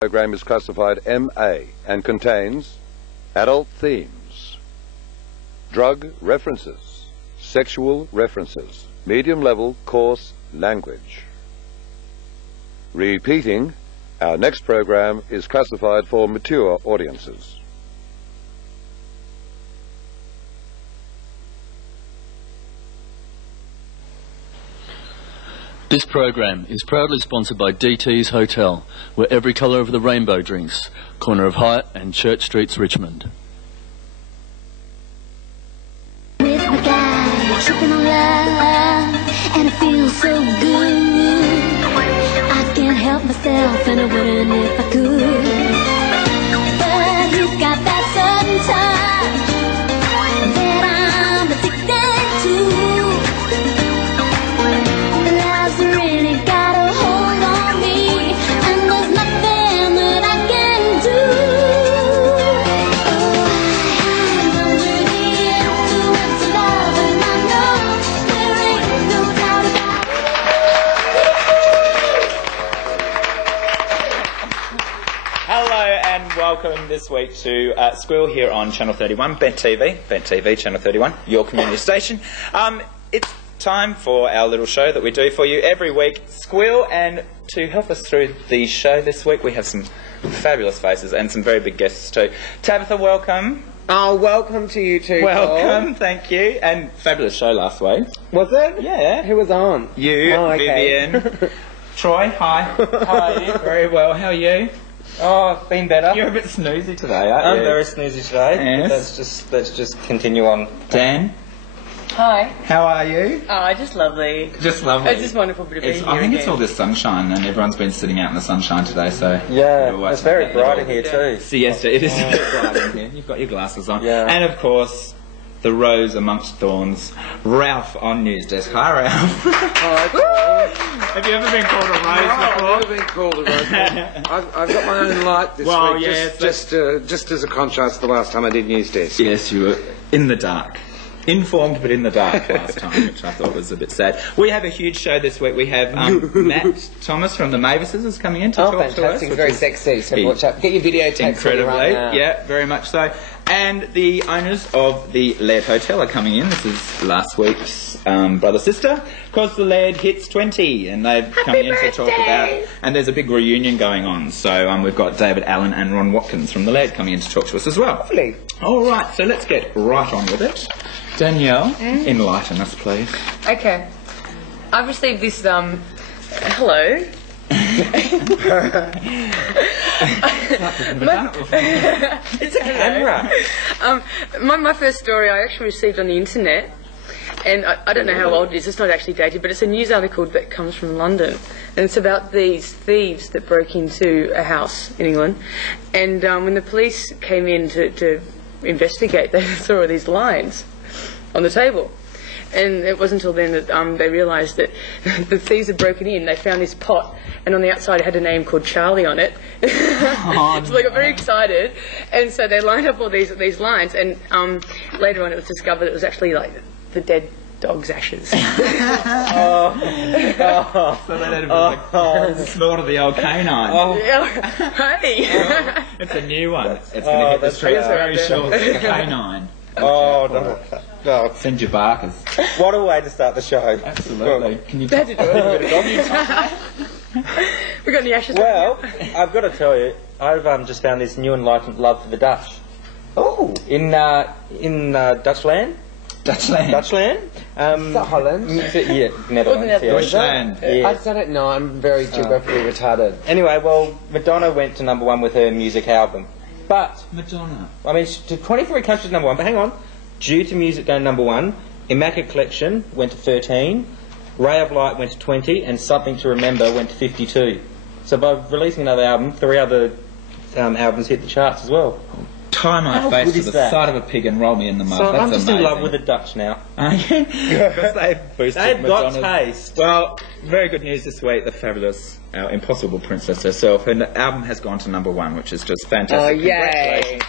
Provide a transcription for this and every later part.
program is classified MA and contains adult themes, drug references, sexual references, medium level coarse language. Repeating, our next program is classified for mature audiences. This program is proudly sponsored by DT's Hotel, where every colour of the rainbow drinks, corner of Hyatt and Church Streets, Richmond. With my guy, tripping on love, and it feels so good. I can't help myself, and I wouldn't if I could. But he's got that certain touch that I'm addicted to. Love's really got a hold on me, and there's nothing that I can do. I'm under the influence of love, and I know there ain't no doubt about it. Hello and welcome this week to SQUEAL here on Channel 31, Bent TV, Channel 31, your community station. It's time for our little show that we do for you every week, SQUEAL, and to help us through the show this week we have some fabulous faces and some very big guests too. Tabatha, welcome. Oh, welcome to you too, Welcome, thank you. And fabulous show last week. Was it? Yeah. Who was on? You, Oh, okay. Vivian. Troy, hi. How are you? Very well, how are you? Oh, been better. You're a bit snoozy today, aren't I'm you? very snoozy today. Yes. Let's just continue on. Dan, Hi. how are you? Oh, just lovely. Just lovely. It's just wonderful to be here I think again. it's all this sunshine, and everyone's been sitting out in the sunshine today, so... Yeah, We'll it's very watch bright that in here too. Siesta, it is a bit bright in here. You've got your glasses on. Yeah. And of course, the rose amongst thorns, Ralph on News Desk. Hi, Ralph. Have you ever been called a rose before? I've never been called a rose. I've got my own light this Well, week, yeah, just as a contrast to the last time I did News Desk. Yes, you were in the dark. Informed but in the dark last time, which I thought was a bit sad. We have a huge show this week. We have Matt Thomas from the Mavises is coming in to talk to us. Fantastic. which Very is sexy. So watch out. Get your videotapes incredibly, ready right now. yeah, very much so. And the owners of the Laird Hotel are coming in. This is last week's brother-sister, because the Laird hits 20, and they've come in to talk about... And there's a big reunion going on, so we've got David Allen and Ron Watkins from the Laird coming in to talk to us as well. Lovely. All right, so let's get right on with it. Danielle, enlighten us, please. Okay. I've received this, hello. It's a camera. My first story I actually received on the internet, and I don't know how old it is, it's not actually dated, but it's a news article that comes from London, and it's about these thieves that broke into a house in England, and when the police came in to investigate, they saw all these lines on the table. And it wasn't until then that they realised that the thieves had broken in. They found this pot, and on the outside it had a name called Charlie on it. So they got very excited, and so they lined up all these lines. And later on, it was discovered it was actually like the dead dog's ashes. So they let him slaughter the old canine. Yeah, hey. It's a new one. It's going to hit the streets very shortly. The canine. Oh, no. Send your barkers. What a way to start the show. Absolutely. Can you They had to do it. We got any ashes? Well, I've got to tell you, I've just found this new enlightened love for the Dutch. Oh, In Dutchland. Dutchland? Is that Holland? Yeah, Netherlands. Yeah. Deutschland. Yeah. I don't know. I'm very geographically retarded. Anyway, well, Madonna went to #1 with her music album. But, Madonna. I mean, to 23 countries #1, but hang on. Due to music going #1, Immaculate Collection went to 13, Ray of Light went to 20, and Something to Remember went to 52. So by releasing another album, 3 other albums hit the charts as well. Tie my How face good to is the that? side of a pig and roll me in the mud. So That's I'm just amazing. in love with the Dutch now. Because they've boosted They've got Madonna's- taste. Well, very good news this week. The fabulous, our Impossible Princess herself, and the album has gone to #1, which is just fantastic. Oh, yay. Congratulations.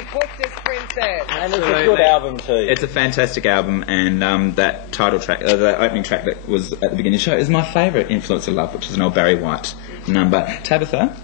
Support this princess. And it's a good album too. It's a fantastic album, and that title track, the opening track that was at the beginning of the show, is my favourite, Influence of Love, which is an old Barry White number. Tabatha?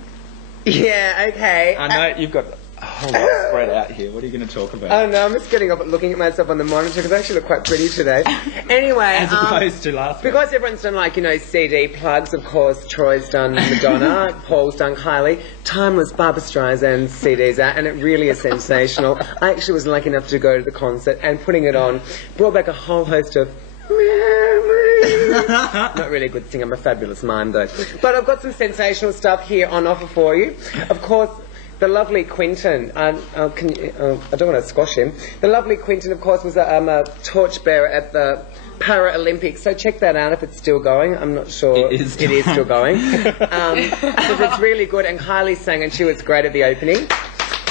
Yeah, okay. I know you've got a whole lot spread out here. What are you going to talk about? Oh no, I'm just getting up and looking at myself on the monitor because I actually look quite pretty today. Anyway, As opposed to last week. because everyone's done like, CD plugs, of course, Troy's done Madonna, Paul's done Kylie, Timeless Barbra Streisand CD's out, and it really is sensational. I actually was lucky enough to go to the concert and putting it on brought back a whole host of memories. Not really a good thing, I'm a fabulous mime though. But I've got some sensational stuff here on offer for you. Of course, the lovely Quinton, I don't want to squash him. The lovely Quinton, of course, was a torchbearer at the Paralympics, so check that out if it's still going. I'm not sure it is still going. Because it's really good, and Kylie sang and she was great at the opening.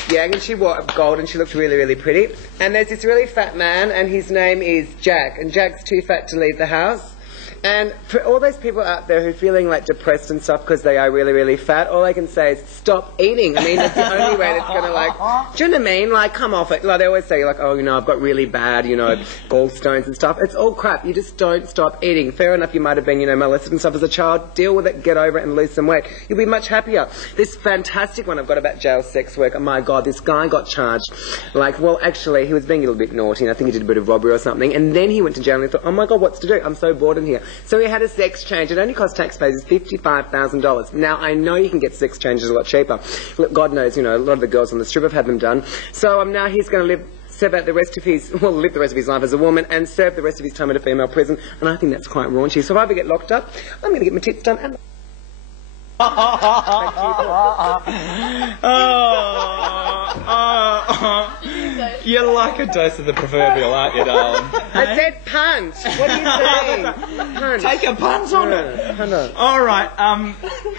Yeah, and she wore gold and she looked really, really pretty. And there's this really fat man and his name is Jack, and Jack's too fat to leave the house. And for all those people out there who are feeling like depressed and stuff because they are really, really fat, all I can say is stop eating. I mean, it's the only way that's going to do you know what I mean? Like, come off it. Like, they always say, like, oh, I've got really bad, gallstones and stuff. It's all crap. You just don't stop eating. Fair enough, you might have been, molested and stuff as a child. Deal with it, get over it and lose some weight. You'll be much happier. This fantastic one I've got about jail sex work. Oh my God, this guy got charged. Actually, he was being a little bit naughty and I think he did a bit of robbery or something. And then he went to jail and he thought, oh my God, what's to do? I'm so bored in here. So he had a sex change. It only cost taxpayers $55,000. Now, I know you can get sex changes a lot cheaper. Look, God knows, a lot of the girls on the strip have had them done. So now he's going to live the rest of his life as a woman and serve the rest of his time in a female prison. And I think that's quite raunchy. So if I ever get locked up, I'm going to get my tits done. And You're like a dose of the proverbial, aren't you, darling? I said punch. What are you saying? Punch. Take a punch on it. All right.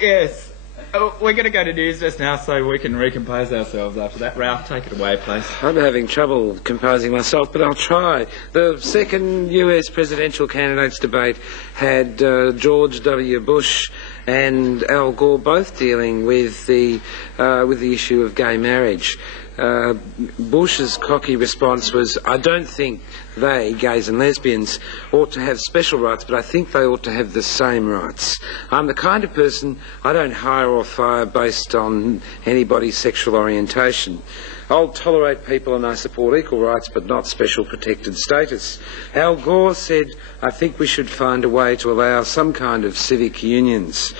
Yes. We're going to go to news just now so we can recompose ourselves after that. Ralph, take it away, please. I'm having trouble composing myself, but I'll try. The second US presidential candidates debate had George W. Bush and Al Gore both dealing with the issue of gay marriage. Bush's cocky response was, I don't think they, gays and lesbians, ought to have special rights, but I think they ought to have the same rights. I'm the kind of person, I don't hire or fire based on anybody's sexual orientation. I'll tolerate people and I support equal rights but not special protected status. Al Gore said, I think we should find a way to allow some kind of civic unions.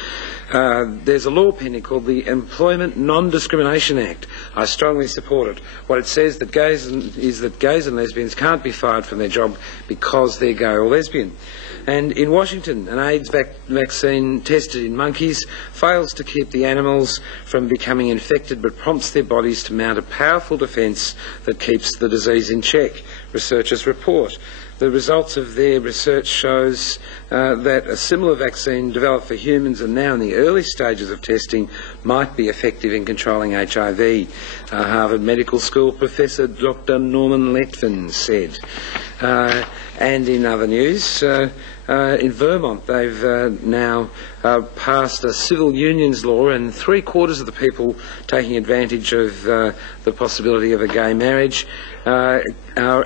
There's a law pending called the Employment Non-Discrimination Act. I strongly support it. What it says is that gays and lesbians can't be fired from their job because they're gay or lesbian. And in Washington, an AIDS vaccine tested in monkeys fails to keep the animals from becoming infected but prompts their bodies to mount a powerful defence that keeps the disease in check, researchers report. The results of their research shows that a similar vaccine developed for humans and now in the early stages of testing might be effective in controlling HIV. Harvard Medical School Professor Dr. Norman Lettvin said. And in other news, in Vermont they've now passed a civil unions law, and 3/4 of the people taking advantage of the possibility of a gay marriage are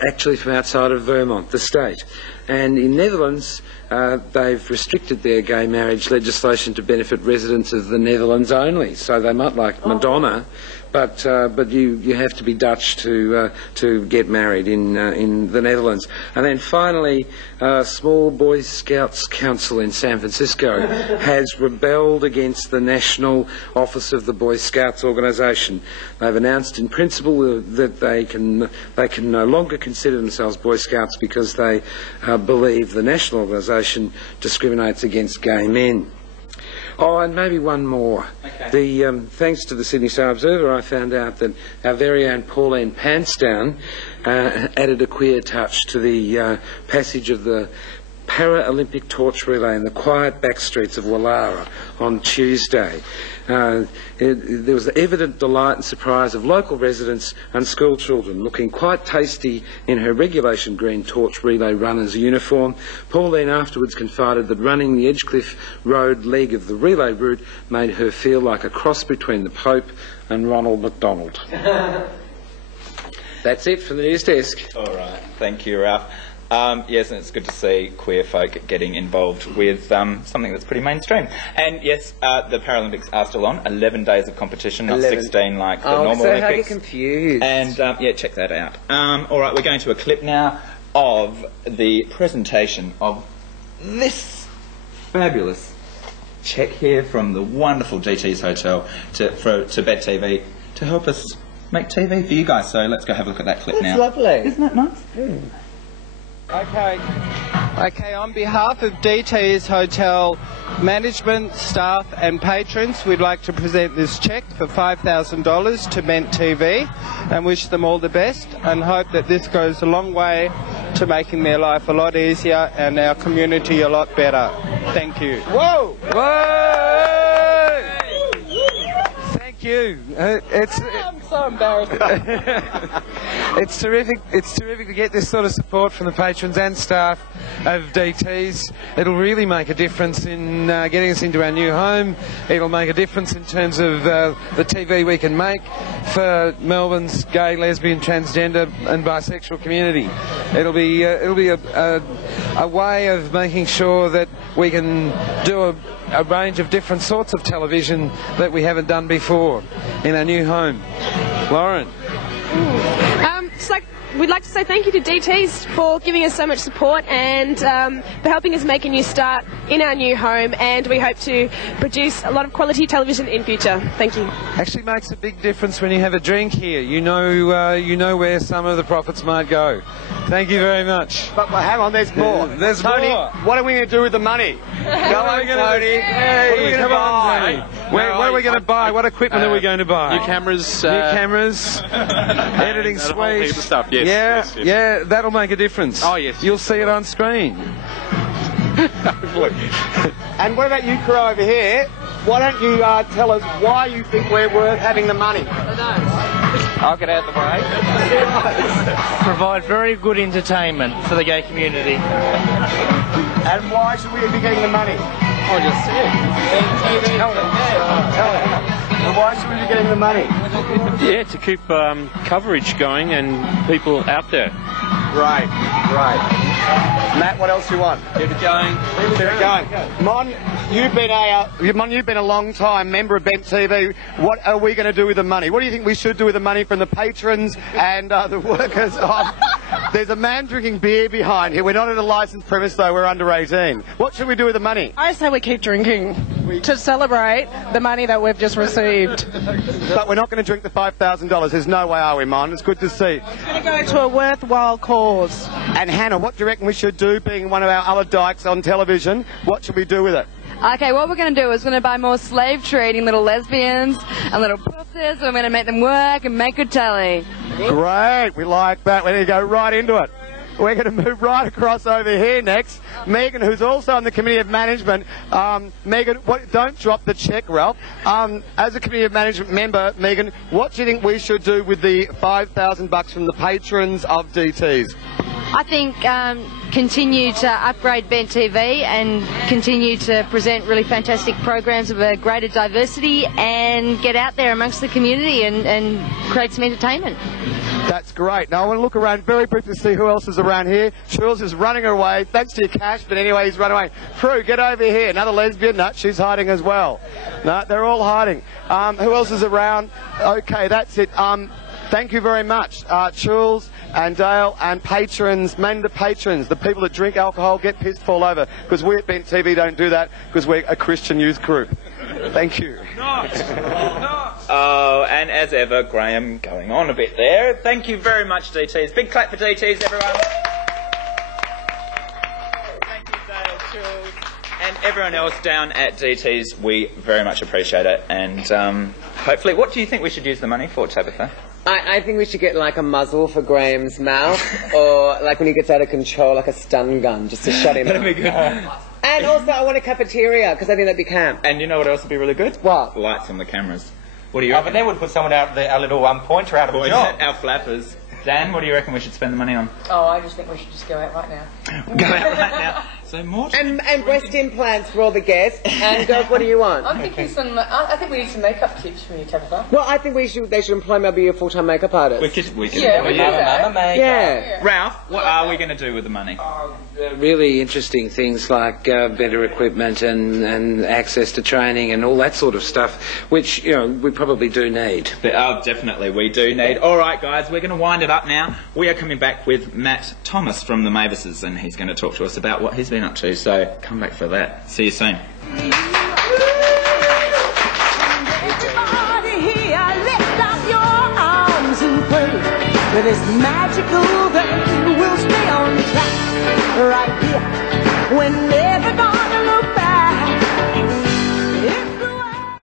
actually from outside of Vermont, the state. And in Netherlands, they've restricted their gay marriage legislation to benefit residents of the Netherlands only. So they might like Madonna, but you have to be Dutch to get married in the Netherlands. And then finally, Small Boy Scouts Council in San Francisco has rebelled against the National Office of the Boy Scouts organisation. They've announced in principle that they can no longer consider themselves Boy Scouts because they believe the national organisation discriminates against gay men. Oh, and maybe one more. Okay. Thanks to the Sydney Star Observer, I found out that our very own Pauline Pansdown added a queer touch to the passage of the Paralympic torch relay in the quiet back streets of Ware on Tuesday. There was the evident delight and surprise of local residents and school children looking quite tasty in her regulation green torch relay runner's uniform. Pauline afterwards confided that running the Edgecliff Road leg of the relay route made her feel like a cross between the Pope and Ronald McDonald. That's it from the news desk. All right, thank you, Ralph. Yes, and it's good to see queer folk getting involved with something that's pretty mainstream. And yes, the Paralympics are still on. 11 days of competition, not 16 like the normal so Olympics. I get confused. And yeah, check that out. All right, we're going to a clip now of the presentation of this fabulous check here from the wonderful GT's Hotel to Bet TV to help us make TV for you guys. So let's go have a look at that clip now. That's lovely. Isn't that nice? Okay, on behalf of DT's Hotel management, staff and patrons, we'd like to present this cheque for $5,000 to Ment TV and wish them all the best and hope that this goes a long way to making their life a lot easier and our community a lot better. Thank you. Whoa! Thank you. I'm so embarrassed. It's terrific. It's terrific to get this sort of support from the patrons and staff of DT's. It'll really make a difference in getting us into our new home. It'll make a difference in terms of the TV we can make for Melbourne's gay, lesbian, transgender and bisexual community. It'll be a way of making sure that we can do a range of different sorts of television that we haven't done before in our new home. Lauren. We'd like to say thank you to DT's for giving us so much support and for helping us make a new start in our new home, and we hope to produce a lot of quality television in future. Thank you. Actually makes a big difference when you have a drink here. You know where some of the profits might go. Thank you very much. But hang on, there's more. There's Tony, more. What are we going to do with the money? Go on, Tony. Hey, come on, Tony. What are we going to buy? What equipment are we going to buy? New cameras. New cameras. Editing and a whole heap suite. of stuff. Yes, Yeah, yes, yes. yeah, that'll make a difference. Oh, yes. You'll see it on screen. And what about you, crew over here? Why don't you tell us why you think we're worth having the money? I'll get out of the way. Provide very good entertainment for the gay community. And why should we be getting the money? I'll just see it. Tell them. And why should we be getting the money? Yeah, to keep coverage going and people out there. Right. Matt, what else do you want? Keep it going. Keep it going. Mon, you've been a long time member of Bent TV. What are we going to do with the money? What do you think we should do with the money from the patrons and the workers of... There's a man drinking beer behind here. We're not at a licensed premise though, we're under 18. What should we do with the money? I say we keep drinking to celebrate the money that we've just received. But we're not going to drink the $5,000. There's no way, are we, Mon? It's good to see. It's going to go to a worthwhile cause. And Hannah, what do you reckon we should do, being one of our other dykes on television? What should we do with it? Okay, what we're going to do is we're going to buy more slave trading little lesbians and little pussies. We're going to make them work and make good telly. Great, we like that. We're going to go right into it. We're going to move right across over here next. Megan, who's also on the Committee of Management. Megan, don't drop the cheque, Ralph. As a Committee of Management member, Megan, what do you think we should do with the $5,000 from the patrons of DT's? I think continue to upgrade Bent TV and continue to present really fantastic programs of a greater diversity and get out there amongst the community and create some entertainment. That's great. Now I want to look around very briefly to see who else is around here. Jules is running away, thanks to your cash, but anyway, he's run away. Prue, get over here. Another lesbian. No, she's hiding as well. No, they're all hiding. Who else is around? Okay, that's it. Thank you very much, Jules and Dale and patrons, mainly the patrons, the people that drink alcohol, get pissed, fall over, because we at Bent TV don't do that, because we're a Christian youth group. Thank you. Oh, and as ever, Graham going on a bit there. Thank you very much, DTs. Big clap for DTs, everyone. Thank you, Dale, Jules, and everyone else down at DTs. We very much appreciate it. And hopefully, what do you think we should use the money for, Tabatha? I think we should get like a muzzle for Graham's mouth, or like when he gets out of control, like a stun gun, just to shut him up. That'd be good. And also, I want a cafeteria, because I think that'd be camp. And you know what else would be really good? What? Lights on the cameras. What do you Oh, reckon? but then we'd put someone out, our little pointer out of the job. Our flappers. Dan, what do you reckon we should spend the money on? Oh, I just think we should just go out right now. Go out right now. So more. And breast implants for all the guests. And girls, what do you want? I'm thinking I think we need some makeup tips from you, Tabatha. Well, I think they should employ maybe a full-time makeup artist. We could. Yeah, we could. Yeah. Ralph, what are we going to do with the money? Really interesting things like better equipment and access to training and all that sort of stuff, which, you know, we probably do need. Oh, definitely, we do need. All right, guys, we're going to wind it up now. We are coming back with Matt Thomas from the Mavises, and he's going to talk to us about what he's been up to, so come back for that. See you soon. Everybody here, lift up your arms and pray for this magical